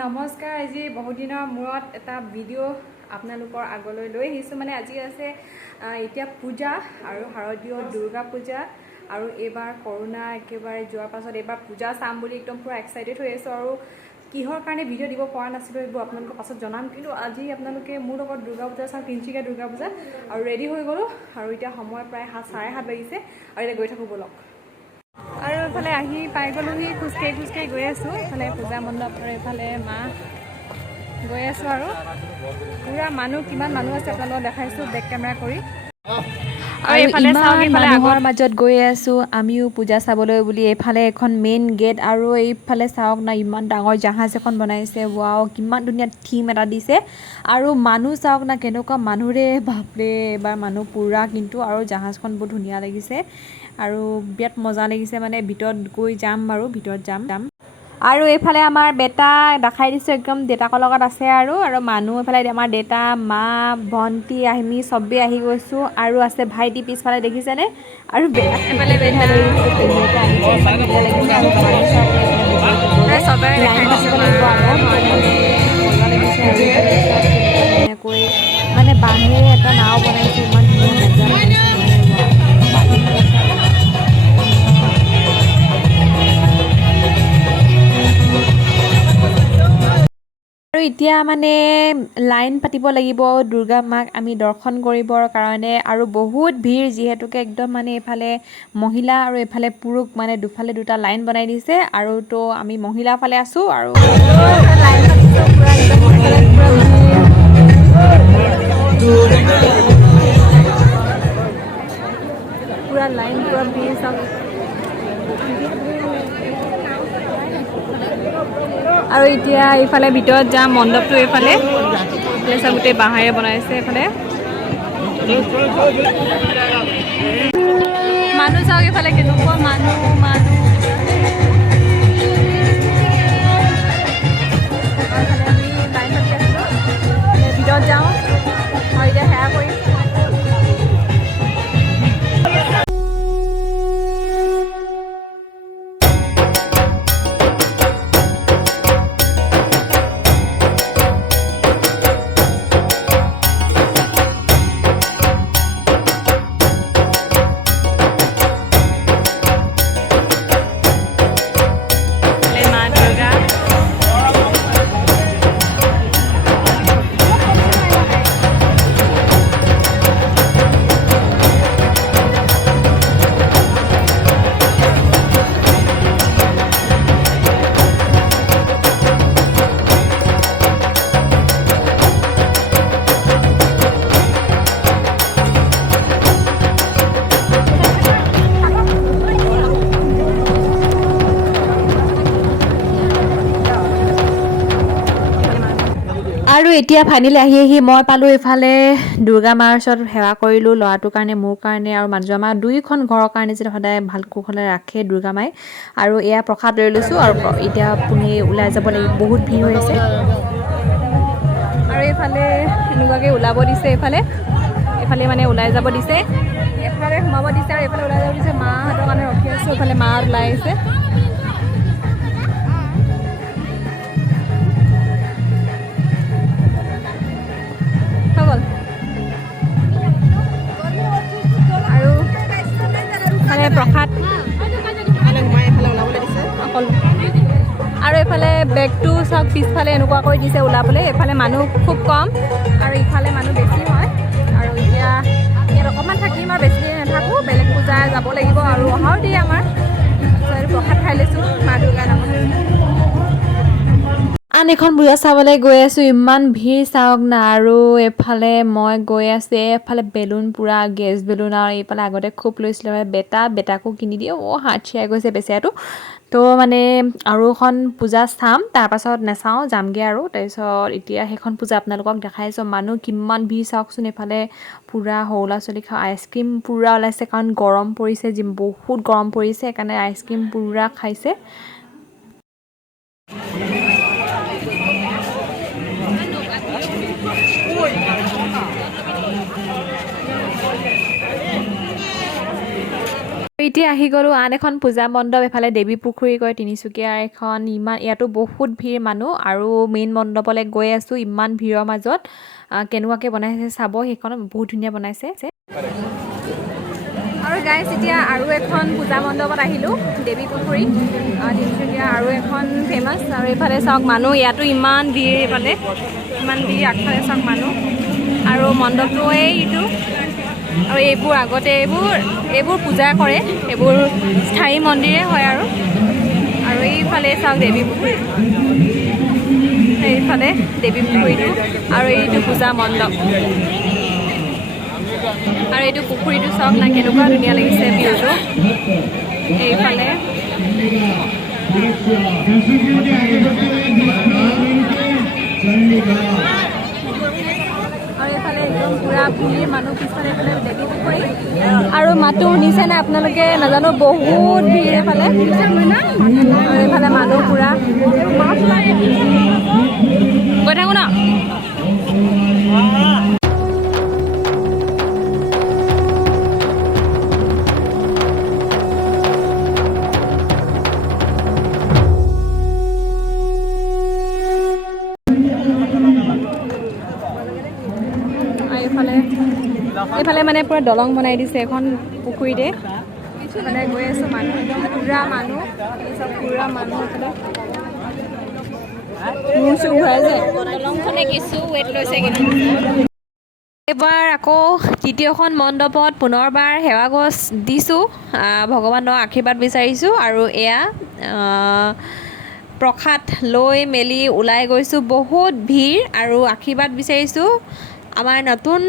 নমস্কাৰ আজি বহুত দিনৰ মূৰত এটা ভিডিঅ' আপোনালোকৰ আগলৈ লৈ আহিছোঁ মানে আজি আছে এতিয়া পূজা আৰু শাৰদীয় দুৰ্গা পূজা আৰু এইবাৰ কৰোনা একেবাৰে যোৱাৰ পাছত এইবাৰ পূজা চাম বুলি একদম পুৰা এক্সাইটেড হৈ আছোঁ আৰু কিহৰ কাৰণে ভিডিঅ' দিব পৰা নাছিলোঁ এইবোৰ আপোনালোকৰ পাছত জনাম কিন্তু আজি আপোনালোকে মোৰ লগত দুৰ্গা পূজা চাওঁ তিনিচুকীয়া দুৰ্গা পূজা আৰু ৰেডি হৈ গ'লোঁ আৰু এতিয়া সময় প্ৰায় 7:30 বাজিছে আৰু এতিয়া গৈ থাকোঁ ব'লক আৰু এইফালে আহি পাই গ'লোহি খোজকাঢ়ি গৈ আছোঁ এইফালে পূজা মণ্ডপ আৰু এইফালে মা গৈ আছোঁ আৰু পুৰা মানুহ কিমান মানুহ আছে আপোনালোকক দেখাইছোঁ বেক কেমেৰা কৰি আৰু এইফালে মানুহৰ মাজত গৈ আছোঁ আমিও পূজা চাবলৈ বুলি এইফালে এখন মেইন গেট আৰু এইফালে চাওক না ইমান ডাঙৰ জাহাজ এখন বনাইছে ৱাও কিমান ধুনীয়া থিম এটা দিছে আৰু মানুহ চাওক না কেনেকুৱা মানুহৰে বাপৰে এবাৰ মানুহ পুৰা কিন্তু আৰু জাহাজখন বহুত ধুনীয়া লাগিছে আৰু বিৰাট মজা লাগিছে মানে ভিতৰত গৈ যাম বাৰু ভিতৰত যাম আৰু এইফালে আমাৰ বেটা দেখাই দিছোঁ একদম দেউতাকৰ লগত আছে আৰু মানুহ এইফালে আমাৰ দেউতা মা ভণ্টি আমি চবেই আহি গৈছোঁ আৰু আছে ভাইটি পিছফালে দেখিছেনে আৰু এইফালে ধুনীয়াকৈ মানে বাঁহেৰে এটা নাও বনাইছে ইমান ধুনীয়া মজা লাগিছে আৰু এতিয়া মানে লাইন পাতিব লাগিব দুৰ্গা মাক আমি দৰ্শন কৰিবৰ কাৰণে আৰু বহুত ভিৰ যিহেতুকে একদম মানে এইফালে মহিলা আৰু এইফালে পুৰুষ মানে দুফালে দুটা লাইন বনাই দিছে আৰু তো আমি মহিলা ফালে আছোঁ আৰু লাইন পাতিছোঁ পুৰা একদম পুৰা লাইন পুৰা ভিৰ চাওক আৰু এতিয়া এইফালে ভিতৰত যাম মণ্ডপটো এইফালে চব গোটেই বাঁহেৰে বনাইছে এইফালে মানুহ চাওক এইফালে কেনেকুৱা মানুহ লাইন পাতি আছিলোঁ ভিতৰত যাওঁ আৰু এতিয়া সেয়া কৰিম আৰু এতিয়া ফাইনেলি আহি মই পালোঁ এইফালে দুৰ্গা মাৰ ওচৰত সেৱা কৰিলোঁ ল'ৰাটোৰ কাৰণে মোৰ কাৰণে আৰু মানুহ আমাৰ দুইখন ঘৰৰ কাৰণে যেতিয়া সদায় ভাল কুশলে ৰাখে দুৰ্গা মাই আৰু এয়া প্ৰসাদ লৈ লৈছোঁ আৰু এতিয়া আপুনি ওলাই যাব লাগিব বহুত ভিৰ হৈ আছে আৰু এইফালে এনেকুৱাকৈ ওলাব দিছে এইফালে মানে ওলাই যাব দিছে এফালে সোমাব দিছে আৰু এইফালে ওলাই যাব দিছে মাহঁতৰ কাৰণে ৰখি আছোঁ এইফালে মা ওলাই আহিছে প্ৰসাদ আৰু এইফালে বেগটো চাওক পিছফালে এনেকুৱা কৰি দিছে ওলাবলৈ এইফালে মানুহ খুব কম আৰু ইফালে মানুহ বেছি হয় আৰু এতিয়া ইয়াত অকণমান থাকিম আৰু বেছি দেৰি নাথাকোঁ বেলেগ পূজাই যাব লাগিব আৰু অহাও দিয়ে আমাৰ প্ৰসাদ খাই লৈছোঁ মা দুৰ্গা নামত আন এখন পূজা চাবলৈ গৈ আছোঁ ইমান ভিৰ চাওক না আৰু এইফালে মই গৈ আছোঁ এইফালে বেলুন পূৰা গেছ বেলুন আৰু এইফালে আগতে খুব লৈছিলোঁ বেটাকো কিনি দিয়ে হাত চিয়াই গৈছে বেচেৰাটো তো মানে আৰু এখন পূজা চাম তাৰপাছত নাচাওঁ যামগৈ আৰু তাৰপিছত এতিয়া সেইখন পূজা আপোনালোকক দেখাইছোঁ মানুহ কিমান ভিৰ চাওকচোন এইফালে পূৰা সৰু ল'ৰা ছোৱালী খোৱা আইচক্ৰীম পূৰা ওলাইছে কাৰণ গৰম পৰিছে বহুত গৰম পৰিছে সেইকাৰণে আইচক্ৰীম পূৰা খাইছে এতিয়া আহি গ'লো আন এখন পূজা মণ্ডপ এফালে দেৱী পুখুৰী কয় তিনিচুকীয়াৰ এখন ইমান ইয়াতো বহুত ভিৰ মানুহ আৰু মেইন মণ্ডপলৈ গৈ আছোঁ ইমান ভিৰৰ মাজত কেনেকুৱাকৈ বনাইছে চাব সেইখন বহুত ধুনীয়া বনাইছে আৰু গাইছ এতিয়া আৰু এখন পূজা মণ্ডপত আহিলোঁ দেৱী পুখুৰী তিনিচুকীয়া আৰু এখন ফেমাছ আৰু এইফালে চাওক মানুহ ইয়াতো ইমান ভিৰ এইফালে ইমান ভিৰ আগফালে চাওক মানুহ আৰু মণ্ডপটো এইটো আৰু এইবোৰ আগতে এইবোৰ পূজা কৰে এইবোৰ স্থায়ী মন্দিৰে হয় আৰু এইফালে চাওক দেৱী পুখুৰী এইফালে দেৱী পুখুৰীটো আৰু এইটো পূজা মণ্ডপ আৰু এইটো পুখুৰীটো চাওক না কেনেকুৱা ধুনীয়া লাগিছে ভিউটো এইফালে আৰু এইফালে একদম পুৰা ভিৰ মানুহ পিছফালে এইফালে দেৱী পুখুৰী আৰু মাতো শুনিছেনে আপোনালোকে নাজানো বহুত ভিৰ এইফালে আৰু এইফালে মানুহ পুৰা গৈ থাকোঁ ন এইফালে মানে পুৰা দলং বনাই দিছে এখন পুখুৰীতে মানে গৈ আছোঁ মানুহ একদম পুৰা মানুহ চব পুৰা মানুহ এইফালে মোৰ চুৰ ঘূৰাই যায় দলংখনে কিছু ৱেট লৈছে কিন্তু এইবাৰ আকৌ তৃতীয়খন মণ্ডপত পুনৰবাৰ সেৱা গছ দিছোঁ ভগৱানৰ আশীৰ্বাদ বিচাৰিছোঁ আৰু এয়া প্ৰসাদ লৈ মেলি ওলাই গৈছোঁ বহুত ভিৰ আৰু আশীৰ্বাদ বিচাৰিছোঁ আমাৰ নতুন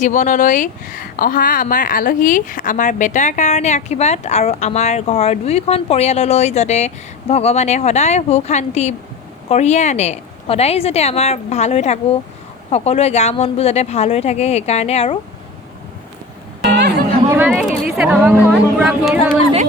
জীৱনলৈ অহা আমাৰ আলহী আমাৰ বেটাৰ কাৰণে আশীৰ্বাদ আৰু আমাৰ ঘৰৰ দুইখন পৰিয়াললৈ যাতে ভগৱানে সদায় সুখ শান্তি কঢ়িয়াই আনে সদায় যাতে আমাৰ ভাল হৈ থাকোঁ সকলোৱে গা মনবোৰ যাতে ভাল হৈ থাকে সেইকাৰণে আৰু ইমানে হিলিছে দলংখন পুৰা ভিৰ হৈ গৈছে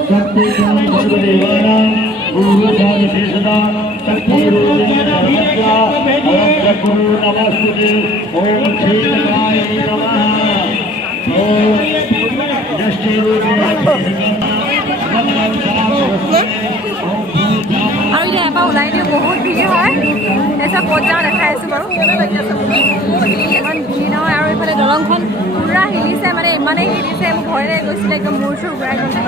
আৰু এতিয়া এবাৰ ওলাই দিওঁ বহুত ভিৰ হয় তাৰপিছত ক'ত যাওঁ দেখাই আছোঁ বাৰু ইমান ভিৰ নহয় আৰু এইফালে দলংখন পুৰা হিলিছে মানে ইমানেই হিলিছে মোৰ ভয় লাগি গৈছিলে একদম মূৰ চুৰ ঘূৰাই গৈছে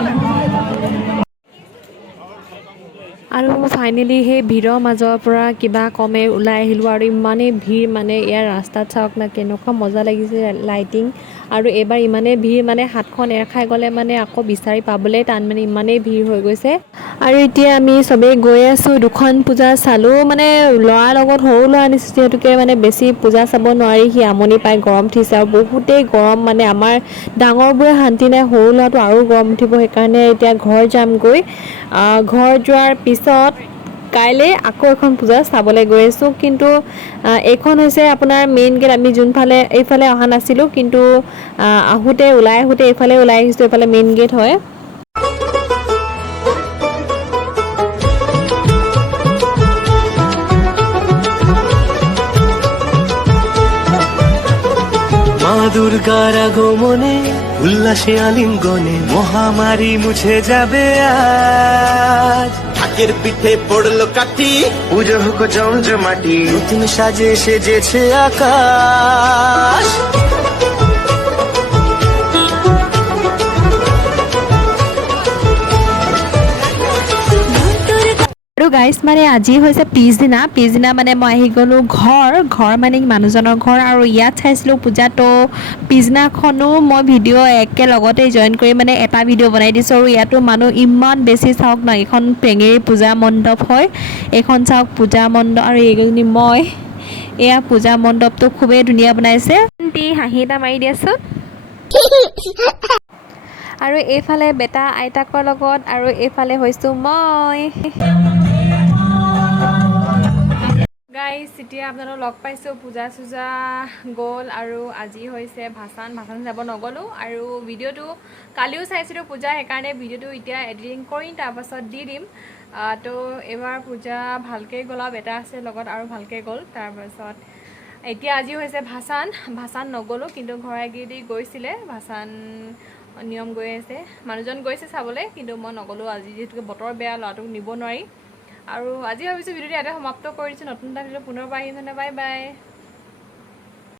আৰু ফাইনেলি সেই ভিৰৰ মাজৰ পৰা কিবা কমে ওলাই আহিলোঁ আৰু ইমানেই ভিৰ মানে ইয়াৰ ৰাস্তাত চাওক না কেনেকুৱা মজা লাগিছে লাইটিং আৰু এইবাৰ ইমানেই ভিৰ মানে হাতখন এৰ খাই গ'লে মানে আকৌ বিচাৰি পাবলৈ টান মানে ইমানেই ভিৰ হৈ গৈছে আৰু এতিয়া আমি চবেই গৈ আছোঁ দুখন পূজা চালোঁ মানে ল'ৰাৰ লগত সৰু ল'ৰা আনিছোঁ যিহেতুকে মানে বেছি পূজা চাব নোৱাৰি সি আমনি পাই গৰম উঠিছে আৰু বহুতেই গৰম মানে আমাৰ ডাঙৰবোৰে শান্তি নাই সৰু ল'ৰাটো আৰু গৰম উঠিব সেইকাৰণে এতিয়া ঘৰ যামগৈ ঘৰ যোৱাৰ পিছত কাইলৈ আকৌ এখন পূজা চাবলৈ গৈ আছোঁ কিন্তু এইখন হৈছে আপোনাৰ মেইন গেট আমি যোনফালে এইফালে অহা নাছিলোঁ কিন্তু ওলাই আহোঁতে এইফালে ওলাই আহিছোঁ এইফালে মেইন গেট হয় মা দুর্গার আগমনে উল্লাসে আলিঙ্গনে মহামারী মুছে যাবে আজ ঢাকের পিঠে পড়লো কাঠি পুজো হোক জমজমাটি নতুন সাজে সেজেছে আকাশ আৰু গাইজ মানে আজি হৈছে পিছদিনা মানে মই আহি গ'লোঁ ঘৰ মানে মানুহজনৰ ঘৰ আৰু ইয়াত চাইছিলোঁ পূজাটো পিছদিনাখনো মই ভিডিঅ' একেলগতে জইন কৰি মানে এটা ভিডিঅ' বনাই দিছোঁ আৰু ইয়াতো মানুহ ইমান বেছি চাওক ন এইখন পেঙেৰী পূজা মণ্ডপ হয় এইখন চাওক পূজা মণ্ডপ আৰু এইকেইজনী মই এয়া পূজা মণ্ডপটো খুবেই ধুনীয়া বনাইছে হাঁহি এটা মাৰি দিয়াচোন আৰু এইফালে বেটা আইতাকৰ লগত আৰু এইফালে হৈছোঁ মই গাইজ এতিয়া আপোনালোক লগ পাইছোঁ পূজা চূজা গ'ল আৰু আজি হৈছে ভাচান যাব নগ'লোঁ আৰু ভিডিঅ'টো কালিও চাইছিলোঁ পূজা সেইকাৰণে ভিডিঅ'টো এতিয়া এডিটিং কৰিম তাৰপাছত দি দিম তো এইবাৰ পূজা ভালকৈ গ'ল আৰু বেটা আছে লগত আৰু ভালকৈ গ'ল তাৰপাছত এতিয়া আজি হৈছে ভাচান নগ'লোঁ কিন্তু ঘৰাইগিৰি গৈছিলে ভাচান নিয়ম গৈ আছে মানুহজন গৈছে চাবলৈ কিন্তু মই নগ'লোঁ আজি যিহেতুকে বতৰ বেয়া ল'ৰাটোক নিব নোৱাৰি আৰু আজি ভাবিছোঁ ভিডিঅ'টো ইয়াতে সমাপ্ত কৰি দিছোঁ নতুন এটা ভিডিঅ' পুনৰ পাই আহিম বাই বাই